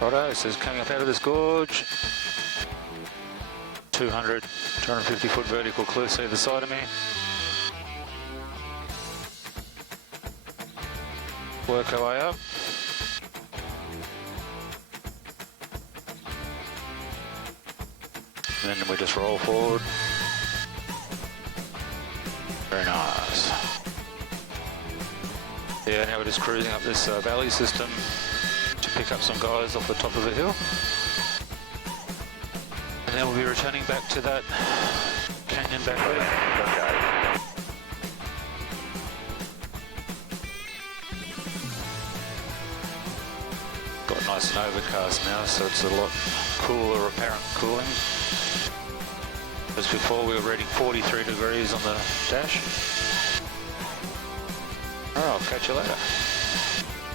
Righto, so it's coming up out of this gorge. 250 foot vertical cliffs either side of me. Work our way up. And then we just roll forward. Very nice. Yeah, now we're just cruising up this valley system to pick up some guys off the top of the hill. And then we'll be returning back to that canyon back there. Okay. Got nice and overcast now, so it's a lot cooler apparent cooling. As before, we were reading 43 degrees on the dash. All right, I'll catch you later.